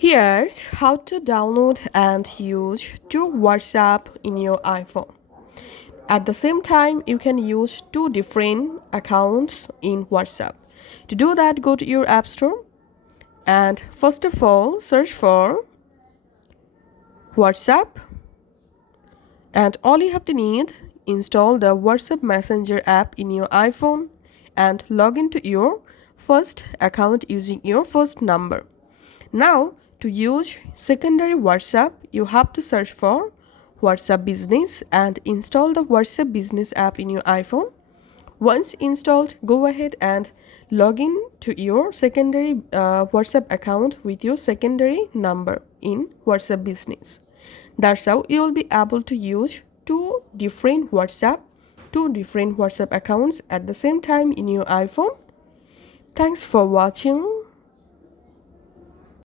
Here's how to download and use two WhatsApp in your iPhone. At the same time, you can use two different accounts in WhatsApp. To do that, go to your App Store and first of all, search for WhatsApp, and all you have to need install the WhatsApp Messenger app in your iPhone and log into your first account using your first number. Now, to use secondary WhatsApp, you have to search for WhatsApp Business and install the WhatsApp Business app in your iPhone. Once installed, go ahead and log in to your secondary WhatsApp account with your secondary number in WhatsApp Business. That's how you will be able to use two different WhatsApp accounts at the same time in your iPhone. Thanks for watching.